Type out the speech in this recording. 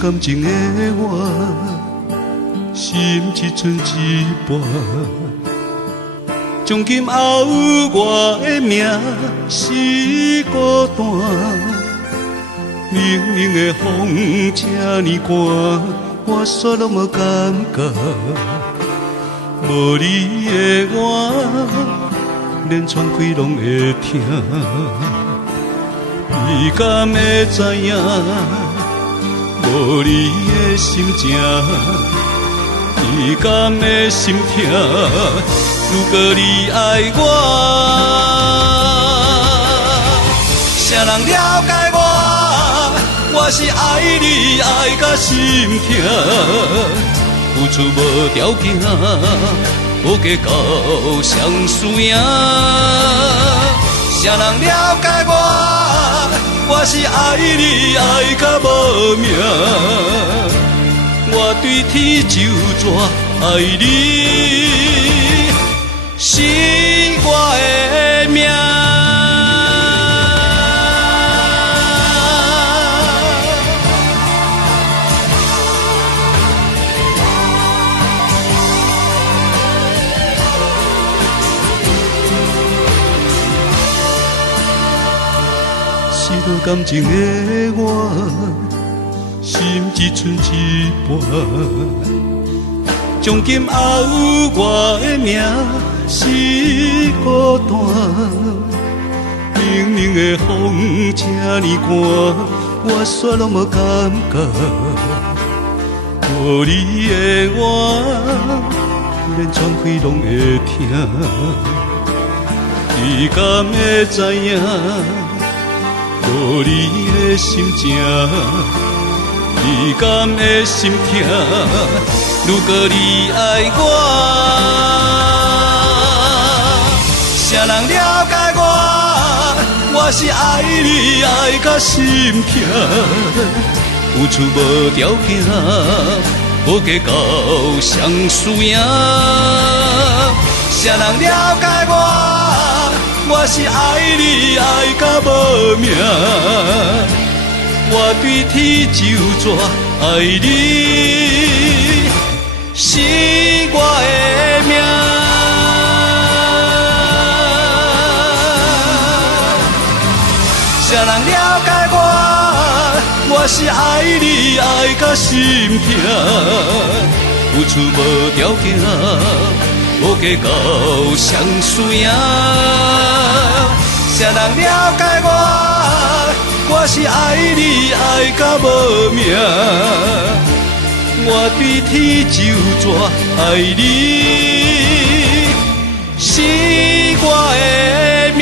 感情的我，心只剩一半。从今后我的命是孤单，明明的风这呢寒，我煞拢无感觉。无你的我，连喘气拢会疼。你敢会知影？无你的心情，你敢会心痛？如果你爱我，谁人了解我？我是爱你爱到心痛。付出无条件，无计较双输赢。谁人了解我？我是爱你爱到无命。我对天就绝爱你，是我的命。失落感情的我，心只剩一半。从今后我的命是孤单，明明的风这呢寒，我煞拢无感觉。无你的我，连喘气拢会疼。你敢会知影？无你的心情，你敢会心痛？如果你爱我，谁人了解我？我是爱你爱到心痛，付出无条件，无计较双输赢。谁人了解我？我是爱你爱到无命。我对天就绝爱你，是我的命。谁人了解我？我是爱你爱到心痛，付出无条件，无计较双输赢。谁人了解我？我是爱你爱到无命。我对天就绝爱你，是我的命。